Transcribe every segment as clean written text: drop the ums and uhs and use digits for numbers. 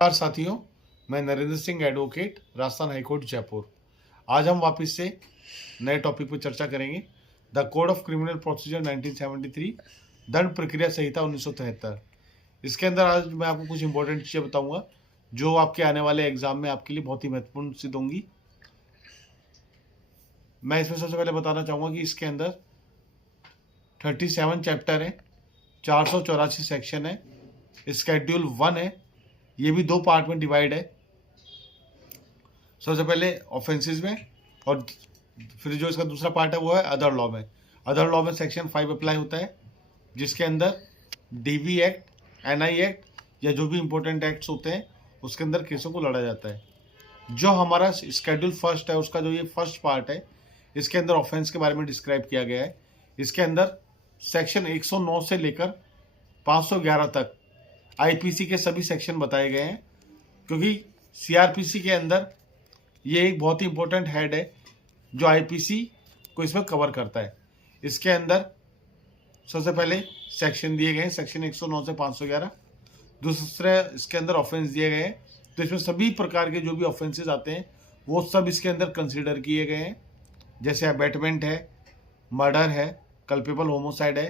नमस्कार साथियों, मैं नरेंद्र सिंह एडवोकेट, राजस्थान हाईकोर्ट जयपुर। आज हम वापस से नए टॉपिक पर चर्चा करेंगे। The code of criminal procedure 1973, दंड प्रक्रिया संहिता 1973। इसके अंदर आज मैं आपको कुछ इंपॉर्टेंट चीज़ें बताऊंगा जो आपके आने वाले एग्जाम में आपके लिए बहुत ही महत्वपूर्ण सिद्ध होंगी। मैं इसमें सबसे पहले बताना चाहूँगा कि इसके अंदर 37 चैप्टर है, 484 सेक्शन है, स्केड्यूल 1 है, ये भी 2 पार्ट में डिवाइड है। सबसे पहले ऑफेंसेस में, और फिर जो इसका दूसरा पार्ट है वो है अदर लॉ में। अदर लॉ में सेक्शन 5 अप्लाई होता है, जिसके अंदर डीवी एक्ट, एनआई एक्ट या जो भी इंपॉर्टेंट एक्ट्स होते हैं उसके अंदर केसों को लड़ा जाता है। जो हमारा स्केड्यूल फर्स्ट है, उसका जो ये फर्स्ट पार्ट है, इसके अंदर ऑफेंस के बारे में डिस्क्राइब किया गया है। इसके अंदर सेक्शन 109 से लेकर 511 तक आईपीसी के सभी सेक्शन बताए गए हैं, क्योंकि सीआरपीसी के अंदर ये एक बहुत ही इंपॉर्टेंट हेड है जो आईपीसी को इसमें कवर करता है। इसके अंदर सबसे पहले सेक्शन दिए गए हैं, सेक्शन 109 से 511। दूसरे इसके अंदर ऑफेंस दिए गए हैं, तो इसमें सभी प्रकार के जो भी ऑफेंसेस आते हैं वो सब इसके अंदर कंसिडर किए गए हैं। जैसे अबैटमेंट है, मर्डर है, कल्पेबल होमोसाइड है,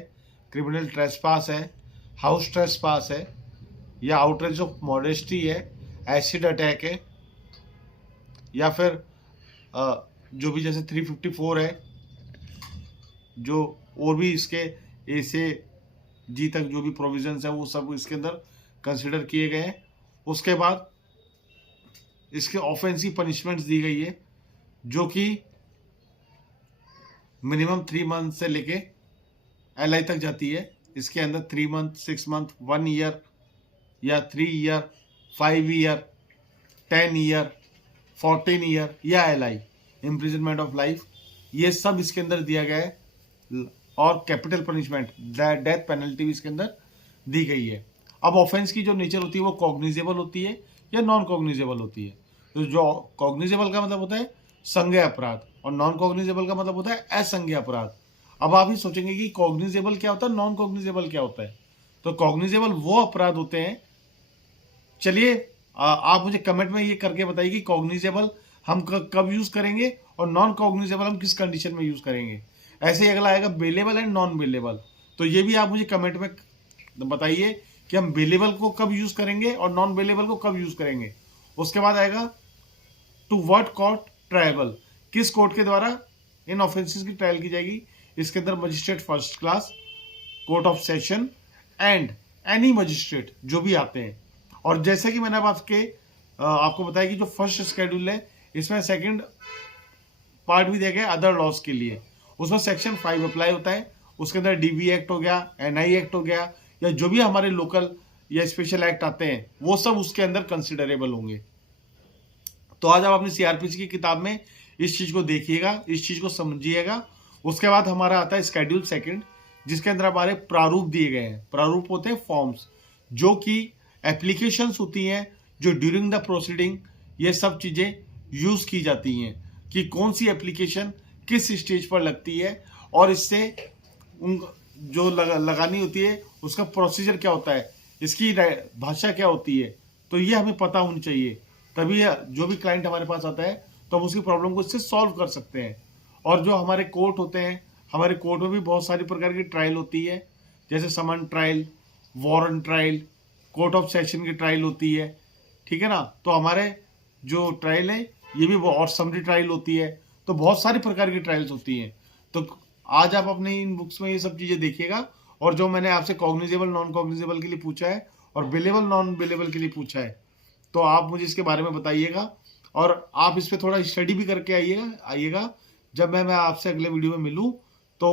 क्रिमिनल ट्रेसपास है, हाउस ट्रेसपास है, या आउटरेज ऑफ मॉडेस्टी है, एसिड अटैक है, या फिर जो भी जैसे 354 है, जो और भी इसके ए से जी तक जो भी प्रोविजंस है वो सब इसके अंदर कंसिडर किए गए हैं। उसके बाद इसके ऑफेंसिव पनिशमेंट्स दी गई है, जो कि मिनिमम 3 मंथ से लेके एलआई तक जाती है। इसके अंदर 3 मंथ, 6 मंथ, 1 ईयर या 3 ईयर, 5 ईयर, 10 ईयर, 14 ईयर या एलआई, इम्प्रिजनमेंट ऑफ लाइफ, ये सब इसके अंदर दिया गया है। और कैपिटल पनिशमेंट, डेथ पेनल्टी भी इसके अंदर दी गई है। अब ऑफेंस की जो नेचर होती है वो कॉग्निजेबल होती है या नॉन कॉग्निजेबल होती है। तो जो कॉग्निजेबल का मतलब होता है संज्ञेय अपराध, और नॉन कॉग्निजेबल का मतलब होता है असंज्ञेय अपराध। अब आप ही सोचेंगे कि कॉग्निजेबल क्या होता है, नॉन कॉग्निजेबल क्या होता है। तो कॉग्निजेबल वो अपराध होते हैं, चलिए आप मुझे कमेंट में ये करके बताइए कि कॉग्निजेबल हम कब यूज करेंगे और नॉन कॉग्निजेबल हम किस कंडीशन में यूज करेंगे। ऐसे ही अगला आएगा बेलेबल एंड नॉन बेलेबल। तो ये भी आप मुझे कमेंट में बताइए कि हम बेलेबल को कब यूज करेंगे और नॉन बेलेबल को कब यूज करेंगे। उसके बाद आएगा टू व्हाट कोर्ट ट्रायबल, किस कोर्ट के द्वारा इन ऑफेंसेस की ट्रायल की जाएगी। इसके अंदर magistrate first class, court of session and any magistrate जो भी आते हैं। और जैसे कि मैंने अब आपको बताया कि जो फर्स्ट शेड्यूल है इसमें सेकंड पार्ट भी दिया गया अदर लॉज के लिए, उसमें सेक्शन 5 अप्लाई होता है। उसके अंदर डीबी एक्ट हो गया, एनआई एक्ट हो गया, या जो भी हमारे लोकल या स्पेशल एक्ट आते हैं वो सब उसके अंदर कंसिडरेबल होंगे। तो आज आप अपनी सीआरपीसी की किताब में इस चीज को देखिएगा, इस चीज को समझिएगा। उसके बाद हमारा आता है स्केड्यूल सेकंड, जिसके अंदर हमारे प्रारूप दिए गए हैं। प्रारूप होते हैं फॉर्म्स, जो कि एप्लीकेशंस होती हैं जो ड्यूरिंग द प्रोसीडिंग ये सब चीजें यूज की जाती हैं कि कौन सी एप्लीकेशन किस स्टेज पर लगती है, और इससे उन जो लगानी होती है उसका प्रोसीजर क्या होता है, इसकी भाषा क्या होती है। तो ये हमें पता होनी चाहिए, तभी जो भी क्लाइंट हमारे पास आता है तो हम उसकी प्रॉब्लम को इससे सॉल्व कर सकते हैं। और जो हमारे कोर्ट होते हैं, हमारे कोर्ट में भी बहुत सारी प्रकार की ट्रायल होती है, जैसे summon trial, warrant trial, court of session की ट्रायल होती है, ठीक है ना। तो हमारे जो ट्रायल है ये भी और समरी ट्रायल होती है। तो बहुत सारी प्रकार की ट्रायल्स होती हैं। तो आज आप अपने इन बुक्स में ये सब चीजें देखिएगा। और जो मैंने आपसे कॉग्निजेबल नॉन कॉग्निजेबल के लिए पूछा है और बेलेबल नॉन बेलेबल के लिए पूछा है, तो आप मुझे इसके बारे में बताइएगा, और आप इस पर थोड़ा स्टडी भी करके आइएगा। जब मैं आपसे अगले वीडियो में मिलूँ तो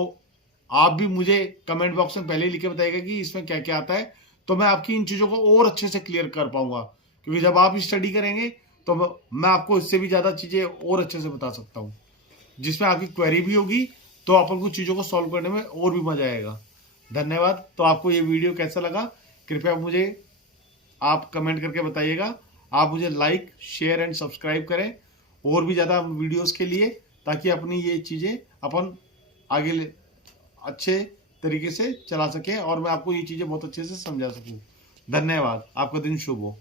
आप भी मुझे कमेंट बॉक्स में पहले ही लिख के बताइएगा कि इसमें क्या क्या आता है, तो मैं आपकी इन चीज़ों को और अच्छे से क्लियर कर पाऊंगा। क्योंकि जब आप स्टडी करेंगे तो मैं आपको इससे भी ज़्यादा चीज़ें और अच्छे से बता सकता हूँ, जिसमें आपकी क्वेरी भी होगी, तो अपन को चीज़ों को सॉल्व करने में और भी मजा आएगा। धन्यवाद। तो आपको ये वीडियो कैसा लगा कृपया मुझे आप कमेंट करके बताइएगा। आप मुझे लाइक, शेयर एंड सब्सक्राइब करें और भी ज़्यादा वीडियोस के लिए, ताकि अपनी ये चीज़ें अपन आगे अच्छे तरीके से चला सकें और मैं आपको ये चीज़ें बहुत अच्छे से समझा सकूं। धन्यवाद। आपका दिन शुभ हो।